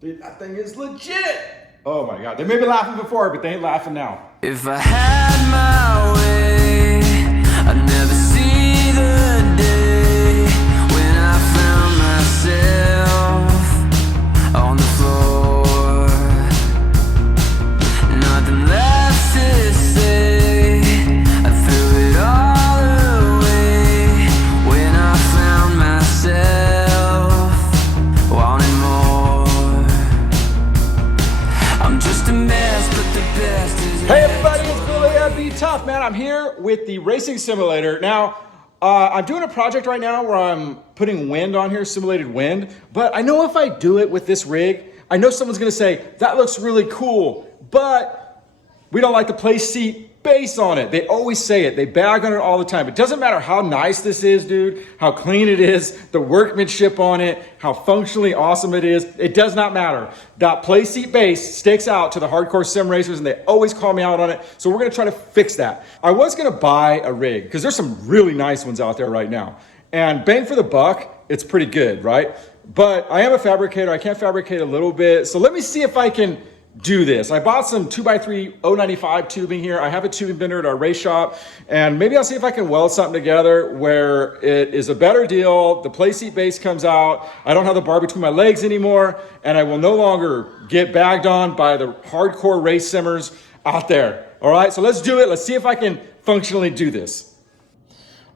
Dude, that thing is legit. Oh my God, they may be laughing before, but they ain't laughing now. If I had my way, I'd never see the day when I found myself on the floor. Nothing left to say, I threw it all away when I found myself wanting more. I'm just a mess, but the best is Hey everybody, it's Billy at BTUFF, man. I'm here with the racing simulator. Now, I'm doing a project right now where I'm putting wind on here, simulated wind. But I know if I do it with this rig, I know someone's gonna say, that looks really cool, but we don't like the Playseat Base on it. They always say it, they bag on it all the time. It doesn't matter how nice this is, dude, how clean it is, the workmanship on it, how functionally awesome it is. It does not matter. That Playseat Base sticks out to the hardcore sim racers and they always call me out on it. So we're gonna try to fix that. I was gonna buy a rig because there's some really nice ones out there right now. And bang for the buck, it's pretty good, right? But I am a fabricator, I can fabricate a little bit. So let me see if I can do this. I bought some 2x3 095 tubing here. I have a tubing bender at our race shop, and maybe I'll see if I can weld something together where it is a better deal. The Playseat Base comes out. I don't have the bar between my legs anymore, and I will no longer get bagged on by the hardcore race simmers out there. All right, so let's do it. Let's see if I can functionally do this.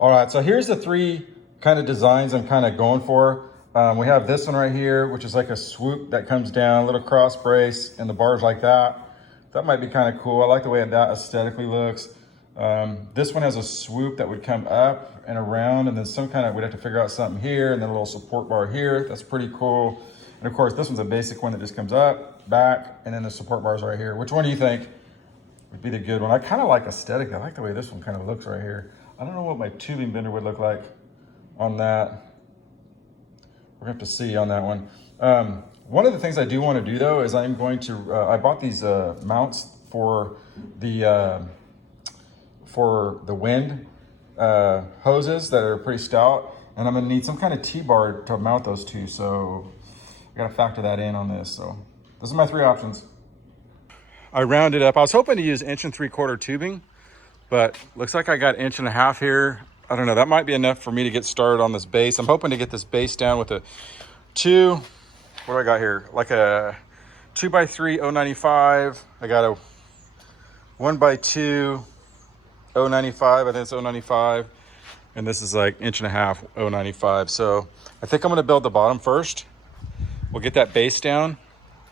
All right, so here's the three kind of designs I'm kind of going for. We have this one right here, which is like a swoop that comes down, a little cross brace, and the bars like that. That might be kind of cool. I like the way that aesthetically looks. This one has a swoop that would come up and around, and then some kind of, we'd have to figure out something here, and then a little support bar here. That's pretty cool. And of course, this one's a basic one that just comes up, back, and then the support bars right here. Which one do you think would be the good one? I kind of like aesthetic. I like the way this one kind of looks right here. I don't know what my tubing bender would look like on that. We're gonna have to see on that one. One of the things I do want to do though is I'm going to, I bought these mounts for the wind hoses that are pretty stout, and I'm gonna need some kind of T-bar to mount those to, so I gotta factor that in on this. So those are my three options. I rounded up. I was hoping to use 1 3/4 tubing, but looks like I got 1.5 inches here. I don't know, that might be enough for me to get started on this base. I'm hoping to get this base down with a what do I got here? Like a 2x3 095. I got a 1x2 095. I think it's 095. And this is like 1.5 inch 095. So I think I'm gonna build the bottom first. We'll get that base down,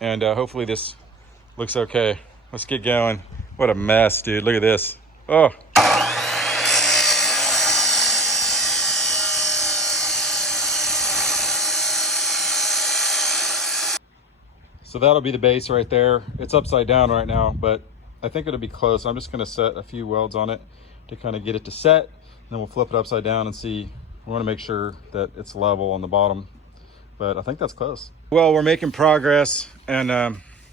and hopefully this looks okay. Let's get going. What a mess, dude. Look at this. Oh. So that'll be the base right there. It's upside down right now, but I think it'll be close. I'm just gonna set a few welds on it to kind of get it to set, and then we'll flip it upside down and see. We wanna make sure that it's level on the bottom, but I think that's close. Well, we're making progress, and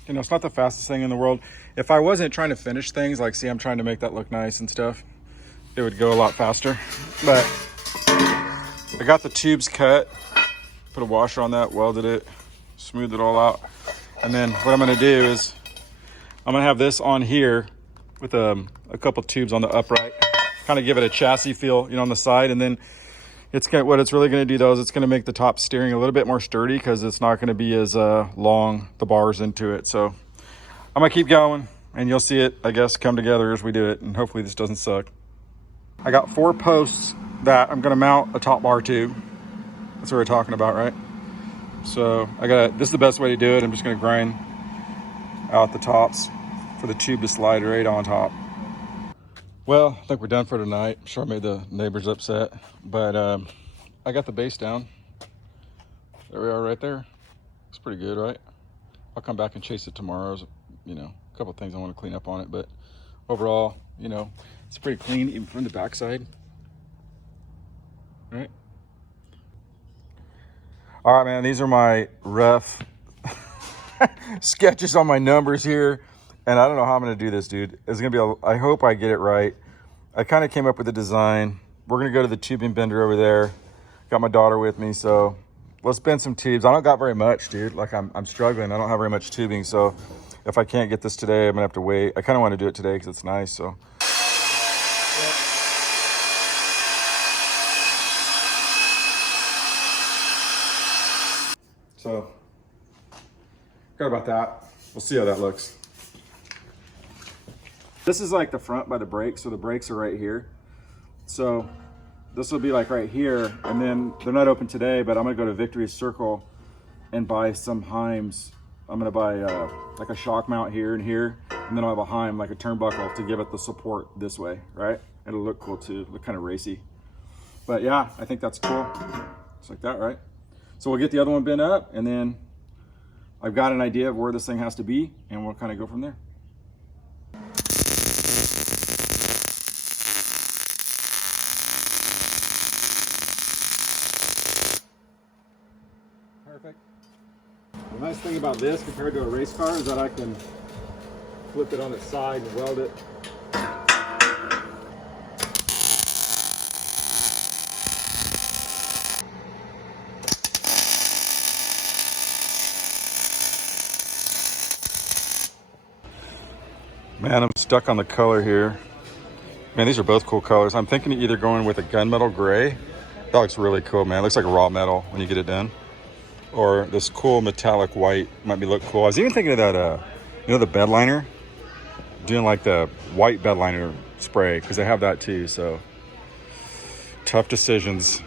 you know, it's not the fastest thing in the world. If I wasn't trying to finish things, like see, I'm trying to make that look nice and stuff, it would go a lot faster. But I got the tubes cut, put a washer on that, welded it, smoothed it all out. And then what I'm gonna do is I'm gonna have this on here with a couple tubes on the upright, kind of give it a chassis feel, you know, on the side. And then what it's really gonna do though is it's gonna make the top steering a little bit more sturdy because it's not gonna be as long, the bars into it. So I'm gonna keep going and you'll see it, I guess, come together as we do it. And hopefully this doesn't suck. I got 4 posts that I'm gonna mount a top bar to. That's what we're talking about, right? So this is the best way to do it. I'm just gonna grind out the tops for the tube to slide right on top. Well, I think we're done for tonight. I'm sure I made the neighbors upset, but I got the base down. There we are right there. It's pretty good, right? I'll come back and chase it tomorrow. You know, a couple of things I want to clean up on it, but overall, you know, it's pretty clean even from the backside, right? All right, man, these are my rough sketches on my numbers here. And I don't know how I'm gonna do this, dude. It's gonna be, I hope I get it right. I kind of came up with the design. We're gonna go to the tubing bender over there. Got my daughter with me, so let's bend some tubes. I don't got very much, dude. Like I'm struggling. I don't have very much tubing. So if I can't get this today, I'm gonna have to wait. I kind of want to do it today because it's nice. So. So, sorry about that. We'll see how that looks. This is like the front by the brakes, so the brakes are right here. So this will be like right here, and then they're not open today, but I'm gonna go to Victory Circle and buy some Heims. I'm gonna buy like a shock mount here and here, and then I'll have a Heim, like a turnbuckle, to give it the support this way, right? It'll look cool too, look kind of racy. But yeah, I think that's cool. Just like that, right? So we'll get the other one bent up, and then I've got an idea of where this thing has to be, and we'll kind of go from there. Perfect. The nice thing about this compared to a race car is that I can flip it on its side and weld it. Man, I'm stuck on the color here. Man, these are both cool colors. I'm thinking of either going with a gunmetal gray. That looks really cool, man. It looks like raw metal when you get it done. Or this cool metallic white might be look cool. I was even thinking of that, you know, the bed liner? Doing like the white bed liner spray, because they have that too, so. Tough decisions.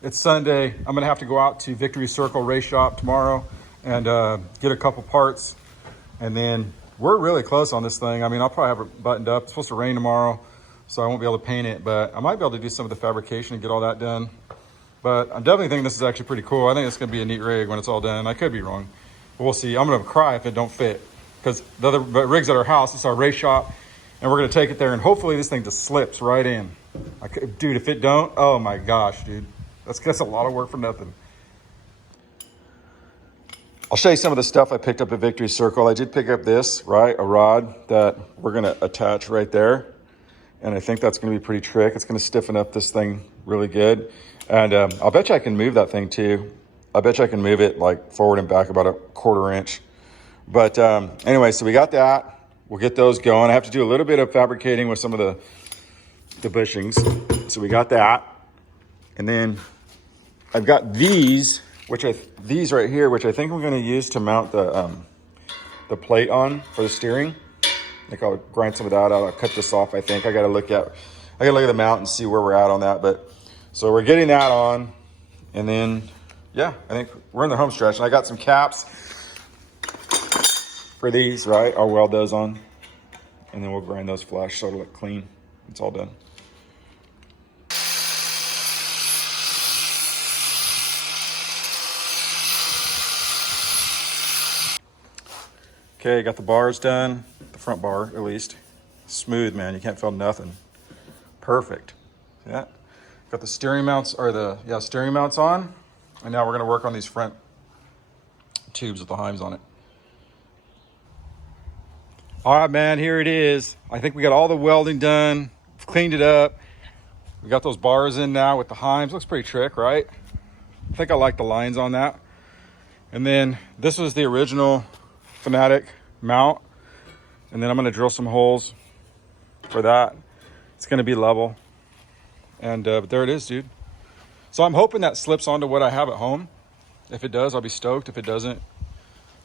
It's Sunday. I'm gonna have to go out to Victory Circle Race Shop tomorrow and get a couple parts. And then we're really close on this thing. I mean, I'll probably have it buttoned up. It's supposed to rain tomorrow, so I won't be able to paint it, but I might be able to do some of the fabrication and get all that done. But I'm definitely thinking this is actually pretty cool. I think it's gonna be a neat rig when it's all done. I could be wrong, but we'll see. I'm gonna cry if it don't fit, because the other rig's at our house. It's our race shop, and we're gonna take it there, and hopefully this thing just slips right in. Dude, if it don't, oh my gosh, dude. That's a lot of work for nothing. I'll show you some of the stuff I picked up at Victory Circle. I did pick up this, right? A rod that we're gonna attach right there. And I think that's gonna be pretty trick. It's gonna stiffen up this thing really good. And I'll bet you I can move that thing too. I bet you I can move it like forward and back about a 1/4 inch. But anyway, so we got that. We'll get those going. I have to do a little bit of fabricating with some of the bushings. So we got that. And then I've got these right here, which I think I'm going to use to mount the plate on for the steering. I think I'll grind some of that out. I'll cut this off. I think I got to look at the mount and see where we're at on that. But so we're getting that on, and then yeah, I think we're in the home stretch. And I got some caps for these. Right, I'll weld those on, and then we'll grind those flush so it'll look clean. It's all done. Okay, got the bars done, the front bar at least. Smooth, man, you can't feel nothing. Perfect. See that? Got the steering mounts, or steering mounts on. And now we're gonna work on these front tubes with the Heims on it. All right, man, here it is. I think we got all the welding done, cleaned it up. We got those bars in now with the Heims. Looks pretty trick, right? I think I like the lines on that. And then this was the original Fatatec mount, and then I'm going to drill some holes for that. It's going to be level, and but there it is, dude. So I'm hoping that slips onto what I have at home. If it does, I'll be stoked. If it doesn't,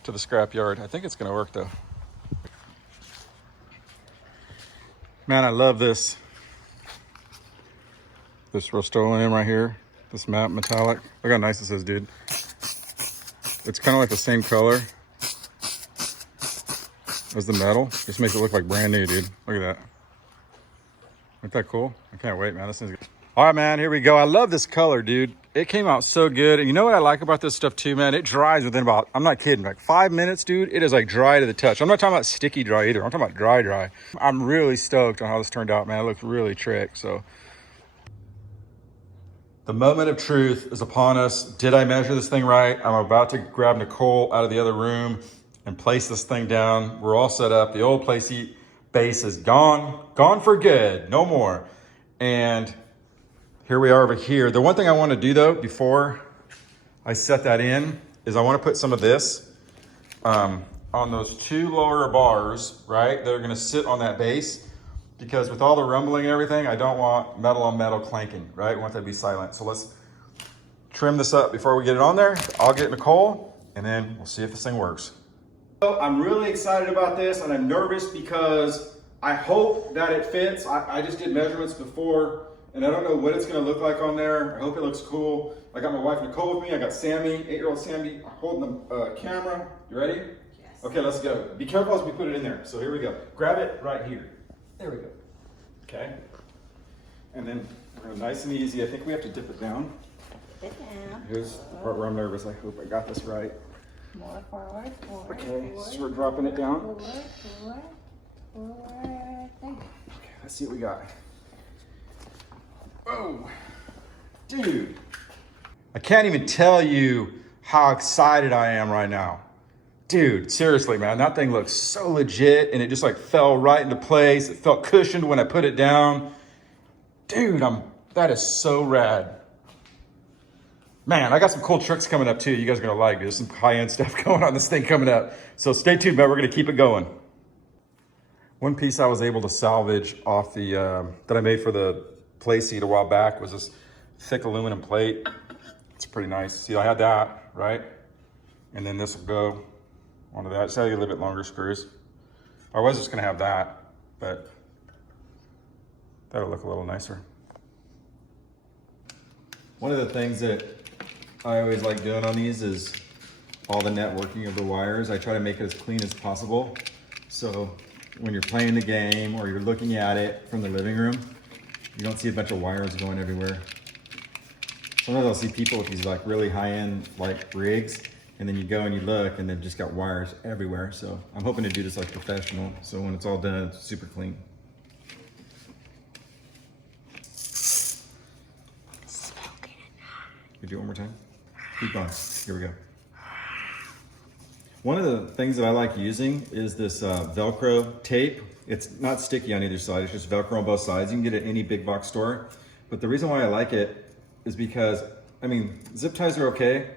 to the scrap yard. I think it's going to work though. Man, I love this Rust-Oleum right here, this matte metallic. Look how nice this is, dude. It's kind of like the same color as the metal. Just makes it look like brand new, dude. Look at that. Isn't that cool? I can't wait, man. This thing's good. All right, man, here we go. I love this color, dude. It came out so good. And you know what I like about this stuff too, man? It dries within about, I'm not kidding, like 5 minutes, dude. It is like dry to the touch. I'm not talking about sticky dry either. I'm talking about dry. I'm really stoked on how this turned out, man. It looks really trick, so. The moment of truth is upon us. Did I measure this thing right? I'm about to grab Nicole out of the other room and place this thing down. We're all set up. The old Playseat Base is gone for good, no more. And here we are over here. The one thing I want to do though, before I set that in, is I want to put some of this on those two lower bars, right? That are going to sit on that base. Because with all the rumbling and everything, I don't want metal on metal clanking, right? I want that to be silent. So let's trim this up before we get it on there. I'll get Nicole, and then we'll see if this thing works. So I'm really excited about this, and I'm nervous because I hope that it fits. I just did measurements before, and I don't know what it's gonna look like on there. I hope it looks cool. I got my wife Nicole with me. I got Sammy, 8-year-old Sammy, holding the camera. You ready? Yes. Okay, let's go. Be careful as we put it in there. So here we go. Grab it right here. There we go. Okay. And then we're gonna nice and easy. I think we have to dip it down. Sit down. Here's the part where I'm nervous. I hope I got this right. More forward, forward. Okay, forward, so we're dropping it down. Forward, forward, forward. There. Okay, let's see what we got. Whoa, dude. I can't even tell you how excited I am right now. Dude, seriously, man, that thing looks so legit, and it just like fell right into place. It felt cushioned when I put it down. Dude, that is so rad. Man, I got some cool tricks coming up too. You guys are gonna like. There's some high-end stuff going on this thing coming up. So stay tuned, man. We're gonna keep it going. One piece I was able to salvage off the that I made for the Playseat a while back was this thick aluminum plate. It's pretty nice. See, I had that, right? And then this will go onto that. Just had to get a little bit longer screws. I was just gonna have that, but that'll look a little nicer. One of the things that I always like doing on these is all the networking of the wires. I try to make it as clean as possible. So when you're playing the game or you're looking at it from the living room, you don't see a bunch of wires going everywhere. Sometimes I'll see people with these like really high-end like rigs, and then you go and you look and they've just got wires everywhere. So I'm hoping to do this like professional. So when it's all done, it's super clean. Could you do it one more time? Keep going. Here we go. One of the things that I like using is this Velcro tape. It's not sticky on either side. It's just Velcro on both sides. You can get it at any big box store. But the reason why I like it is because, I mean, zip ties are okay.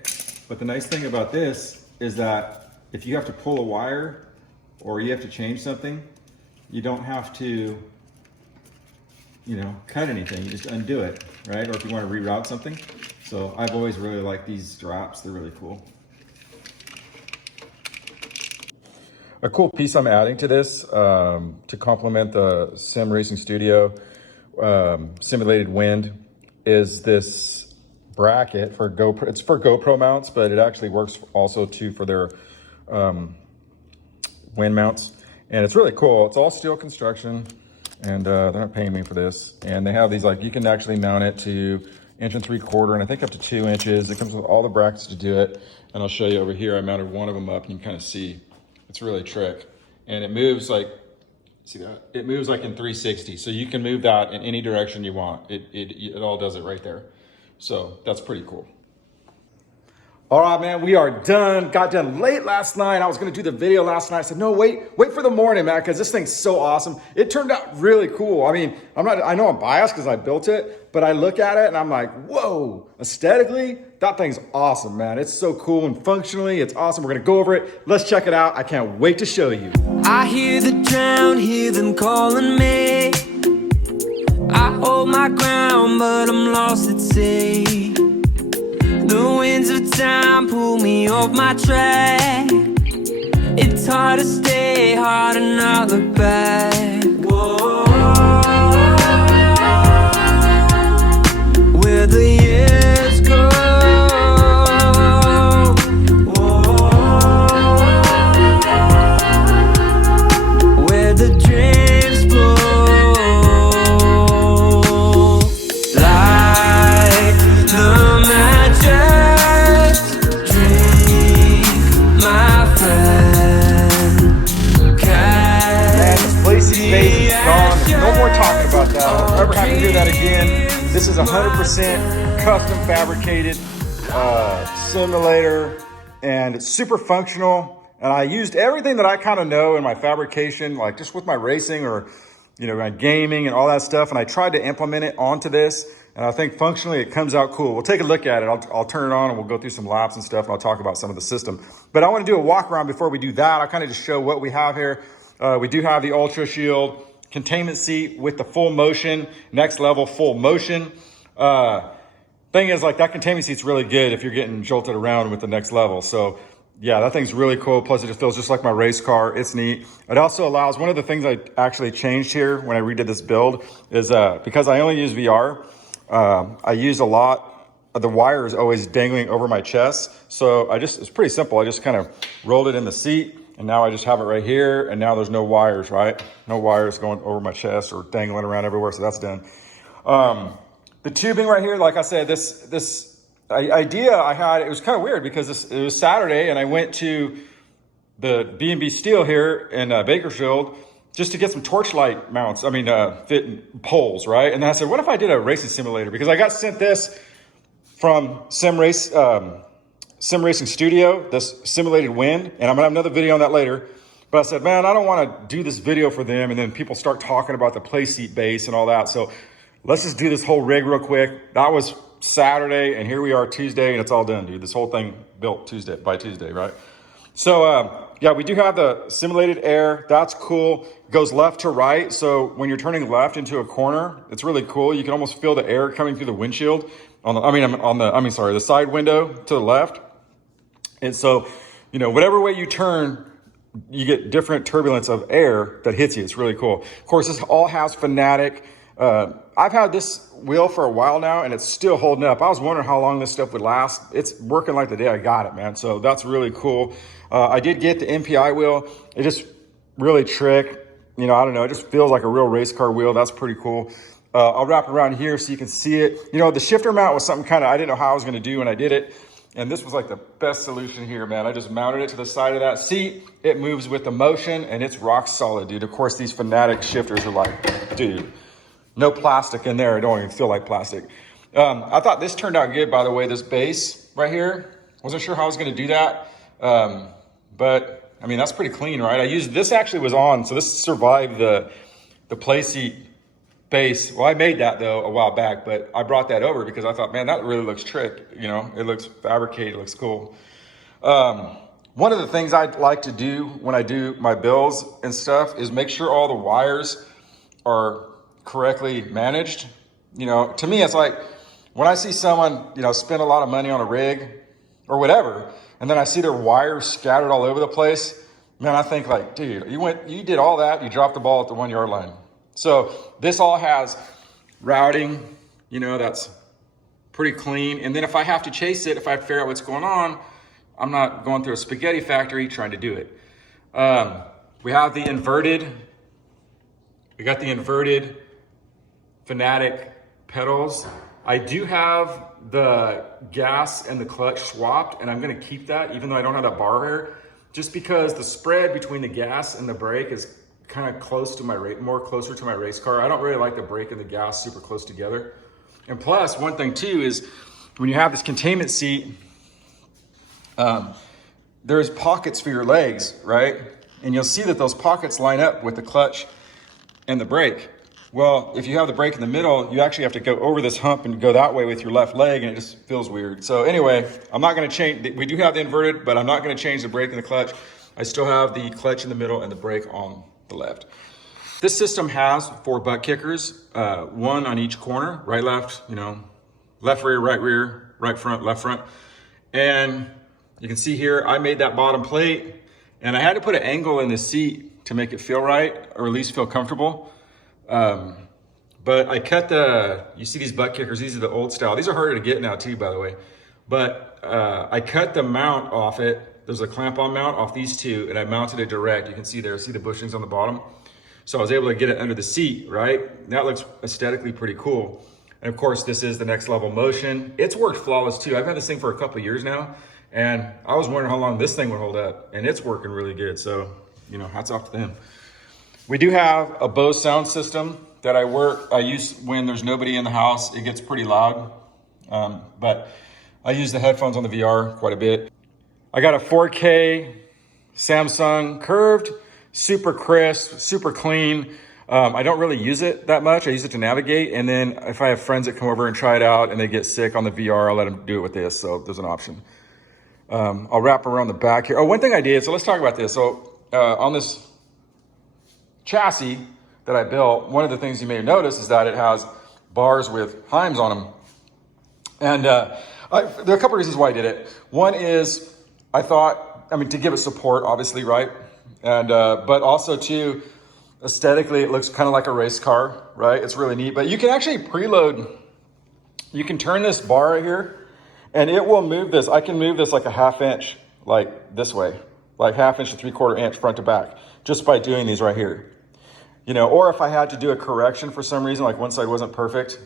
But the nice thing about this is that if you have to pull a wire or you have to change something, you don't have to, you know, cut anything. You just undo it, right? Or if you want to reroute something. So I've always really liked these straps. They're really cool. A cool piece I'm adding to this to complement the Sim Racing Studio simulated wind is this bracket for GoPro. It's for GoPro mounts, but it actually works also too for their wind mounts. And it's really cool. It's all steel construction, and they're not paying me for this. And they have these, like, you can actually mount it to 1 3/4 and I think up to 2 inches. It comes with all the brackets to do it. And I'll show you over here. I mounted one of them up and you can kind of see. It's really a trick. And it moves like, see that? It moves like in 360. So you can move that in any direction you want. It all does it right there. So that's pretty cool. All right, man, we are done. Got done late last night. I was gonna do the video last night. I said, no, wait for the morning, man, because this thing's so awesome. It turned out really cool. I mean, I know I'm biased because I built it, but I look at it and I'm like, whoa, aesthetically, that thing's awesome, man. It's so cool, and functionally, it's awesome. We're gonna go over it. Let's check it out. I can't wait to show you. I hear the drown, hear them calling me. I hold my ground, but I'm lost at sea. The winds of time pull me off my track. It's hard to stay, hard to not look back. Whoa. Where the years go. Whoa. Where the dreams flow. Like the magic dream, my friend. Man, this Playseat Base is gone. There's no more talking about that. I'll never have to do that again. This is 100% custom fabricated simulator, and it's super functional. And I used everything that I kind of know in my fabrication, like just with my racing or, you know, my gaming and all that stuff. And I tried to implement it onto this. And I think functionally it comes out cool. We'll take a look at it. I'll turn it on and we'll go through some laps and stuff, and I'll talk about some of the system. But I want to do a walk around before we do that. I'll kind of just show what we have here. We do have the Ultra Shield containment seat with the full motion, next level full motion. Thing is, like, that containment seat's really good if you're getting jolted around with the next level. So yeah, that thing's really cool. Plus it just feels just like my race car. It's neat. It also allows, one of the things I actually changed here when I redid this build is because I only use VR, I use a lot of the wires always dangling over my chest. So it's pretty simple. I just kind of rolled it in the seat, and now I just have it right here, and now there's no wires, right? No wires going over my chest or dangling around everywhere, so that's done. The tubing right here, like I said, this idea I had, it was kind of weird because it was Saturday, and I went to the B&B Steel here in Bakersfield just to get some torchlight mounts, fit poles, right? And then I said, what if I did a racing simulator? Because I got sent this from Sim Racing Studio, this simulated wind, and I'm gonna have another video on that later. But I said, man, I don't wanna do this video for them and then people start talking about the Playseat Base and all that. So let's just do this whole rig real quick. That was Saturday, and here we are Tuesday, and it's all done, dude. This whole thing built by Tuesday, right? So yeah, we do have the simulated air. That's cool. It goes left to right. So when you're turning left into a corner, it's really cool. You can almost feel the air coming through the windshield the side window to the left. And so, you know, whatever way you turn, you get different turbulence of air that hits you. It's really cool. Of course, this all has Fatatec. I've had this wheel for a while now, and it's still holding up. I was wondering how long this stuff would last. It's working like the day I got it, man. So that's really cool. I did get the MPI wheel. It just really trick. You know, I don't know. It just feels like a real race car wheel. That's pretty cool. I'll wrap it around here so you can see it. You know, the shifter mount was something I didn't know how I was going to do when I did it. And this was like the best solution here, man. I just mounted it to the side of that seat. It moves with the motion, and it's rock solid, dude. Of course, these Fatatec shifters are like, dude, no plastic in there. It don't even feel like plastic. I thought this turned out good, by the way, this base right here. Wasn't sure how I was going to do that. But I mean, that's pretty clean, right? I used, this actually was on, so this survived the Playseat Base. Well, I made that though a while back, but I brought that over because I thought, man, that really looks trick. You know, it looks fabricated, it looks cool. One of the things I like to do when I do my builds and stuff is make sure all the wires are correctly managed. You know, to me, it's like when I see someone, you know, spend a lot of money on a rig or whatever, and then I see their wires scattered all over the place, man, I think like, dude, you did all that, you dropped the ball at the 1 yard line. So this all has routing, you know, that's pretty clean. And then if I have to chase it, if I have to figure out what's going on, I'm not going through a spaghetti factory trying to do it. We got the inverted Fatatec pedals. I do have the gas and the clutch swapped, and I'm gonna keep that even though I don't have that bar here, just because the spread between the gas and the brake is kind of closer to my race car. I don't really like the brake and the gas super close together. And plus, one thing too is when you have this containment seat, there's pockets for your legs, right? And you'll see that those pockets line up with the clutch and the brake. Well, if you have the brake in the middle, you actually have to go over this hump and go that way with your left leg, and it just feels weird. So anyway, I'm not gonna change, we do have the inverted, but I'm not gonna change the brake and the clutch. I still have the clutch in the middle and the brake on the left. This system has 4 butt kickers, 1 on each corner, right, left, you know, left rear, right front, left front. And you can see here, I made that bottom plate, and I had to put an angle in the seat to make it feel right, or at least feel comfortable. But I cut you see these butt kickers, these are the old style. These are harder to get now too, by the way. But I cut the mount off it. There's a clamp on mount off these 2, and I mounted it direct. You can see there, see the bushings on the bottom? So I was able to get it under the seat, right? That looks aesthetically pretty cool. And of course, this is the next level motion. It's worked flawless too. I've had this thing for a couple of years now, and I was wondering how long this thing would hold up, and it's working really good. So, you know, hats off to them. We do have a Bose sound system that I use when there's nobody in the house. It gets pretty loud, but I use the headphones on the VR quite a bit. I got a 4K Samsung curved, super crisp, super clean. I don't really use it that much. I use it to navigate. And then if I have friends that come over and try it out and they get sick on the VR, I'll let them do it with this. So there's an option. I'll wrap around the back here. Oh, one thing I did, so let's talk about this. So on this chassis that I built, one of the things you may have noticed is that it has bars with Heims on them. And there are a couple reasons why I did it. One is I thought, to give it support, obviously, right? And but also too, aesthetically, it looks kind of like a race car, right? It's really neat. But you can actually preload. You can turn this bar right here, and it will move this. I can move this like a 1/2 inch, like this way, like 1/2 inch to 3/4 inch front to back, just by doing these right here. Or if I had to do a correction for some reason, like one side wasn't perfect,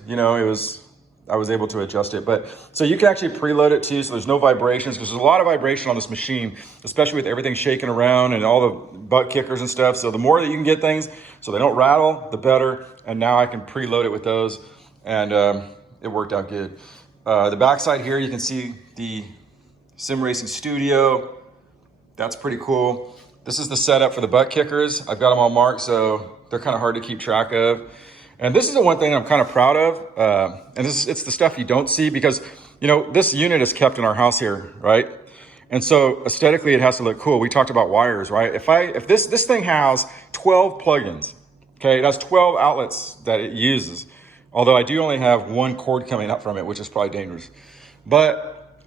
I was able to adjust it. But so you can actually preload it too, so there's no vibrations, because there's a lot of vibration on this machine, especially with everything shaking around and all the butt kickers and stuff. So the more that you can get things so they don't rattle, the better. And now I can preload it with those, and it worked out good. The backside here, you can see the Sim Racing Studio. That's pretty cool. This is the setup for the butt kickers. I've got them all marked, so they're kind of hard to keep track of. And this is the one thing I'm kind of proud of. And it's the stuff you don't see, because, this unit is kept in our house here, right? And so aesthetically, it has to look cool. We talked about wires, right? If this thing has 12 plugins, okay, it has 12 outlets that it uses. Although I do only have one cord coming up from it, which is probably dangerous. But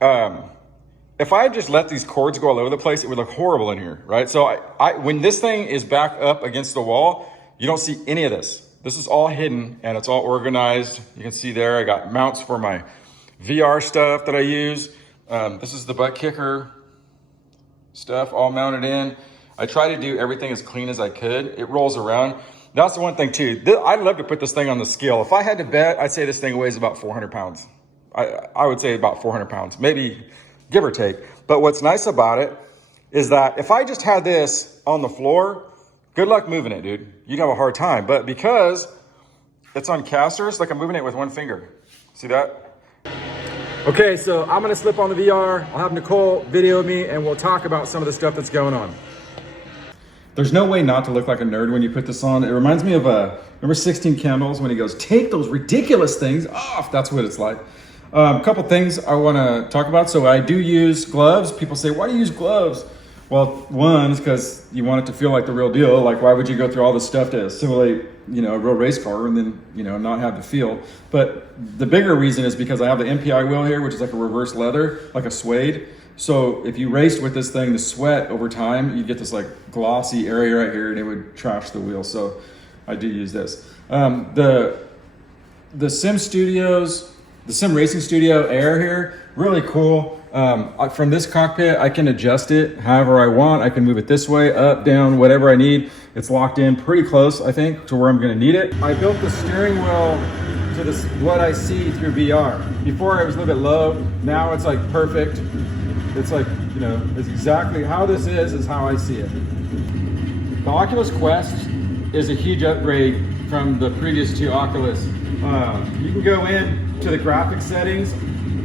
if I just let these cords go all over the place, it would look horrible in here, right? So when this thing is back up against the wall, you don't see any of this. This is all hidden and it's all organized. You can see there, I got mounts for my VR stuff that I use. This is the butt kicker stuff all mounted in. I try to do everything as clean as I could. It rolls around. That's the one thing too. I'd love to put this thing on the scale. If I had to bet, I'd say this thing weighs about 400 pounds. I would say about 400 pounds, maybe give or take. But what's nice about it is that if I just had this on the floor, good luck moving it, dude. You'd have a hard time. But because it's on casters, like I'm moving it with one finger. See that? Okay, so I'm gonna slip on the VR. I'll have Nicole video me and we'll talk about some of the stuff that's going on. There's no way not to look like a nerd when you put this on. It reminds me of remember 16 Candles when he goes, take those ridiculous things off. That's what it's like. A couple things I wanna talk about. So I do use gloves. People say, why do you use gloves? Well, one is because you want it to feel like the real deal. Like, why would you go through all this stuff to simulate, a real race car and then, not have the feel? But the bigger reason is because I have the MPI wheel here, which is like a reverse leather, like a suede. So if you raced with this thing, the sweat over time, you get this like glossy area right here and it would trash the wheel. So I do use this. The Sim Studios, the Sim Racing Studio Air here, really cool. From this cockpit, I can adjust it however I want. I can move it this way, up, down, whatever I need. It's locked in pretty close, I think, to where I'm gonna need it. I built the steering wheel to this, what I see through VR. Before it was a little bit low, now it's like perfect. It's like, it's exactly how this is how I see it. The Oculus Quest is a huge upgrade from the previous two Oculus. You can go in to the graphics settings,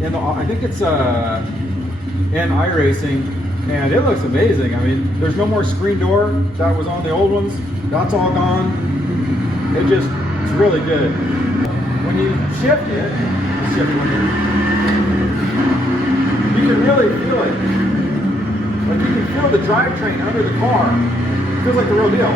and I think it's in iRacing, and it looks amazing. There's no more screen door that was on the old ones. That's all gone. It's really good. When you shift it, you can really feel it. Like you can feel the drivetrain under the car. It feels like the real deal.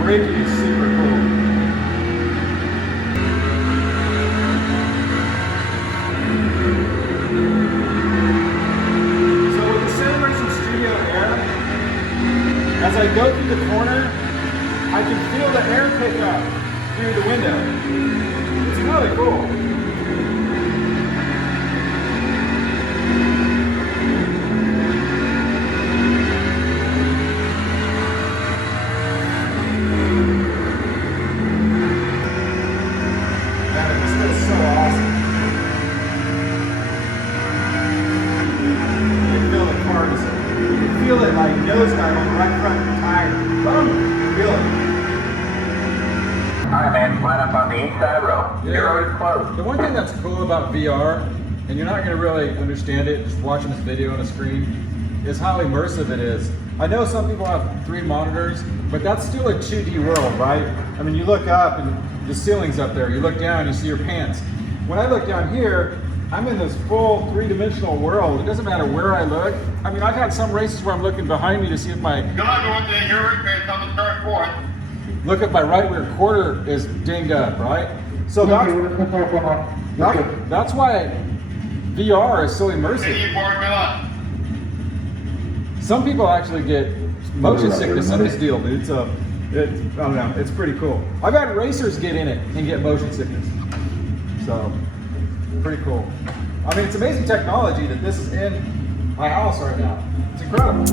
Braking is super cool. So with the Sim Racing Studio Air, as I go through the corner, I can feel the air pick up through the window. It's really cool. nose dive on the right front tire. Feel it. Alright man, line up on the inside row. Yeah. Your road is closed. The one thing that's cool about VR, and you're not going to really understand it just watching this video on a screen, is how immersive it is. I know some people have 3 monitors, but that's still a 2D world, right? I mean, you look up and the ceiling's up there. You look down, you see your pants. When I look down here, I'm in this full 3-dimensional world. It doesn't matter where I look. I mean, I've had some races where I'm looking behind me to see if my Go on to your race on the start fourth. look at my right rear quarter is dinged up, right? So that's why VR is so immersive. Any board Milan. Some people actually get motion sickness in this deal, dude. So I don't know, it's pretty cool. I've had racers get in it and get motion sickness. So pretty cool. I mean, it's amazing technology that this is in my house right now. It's incredible.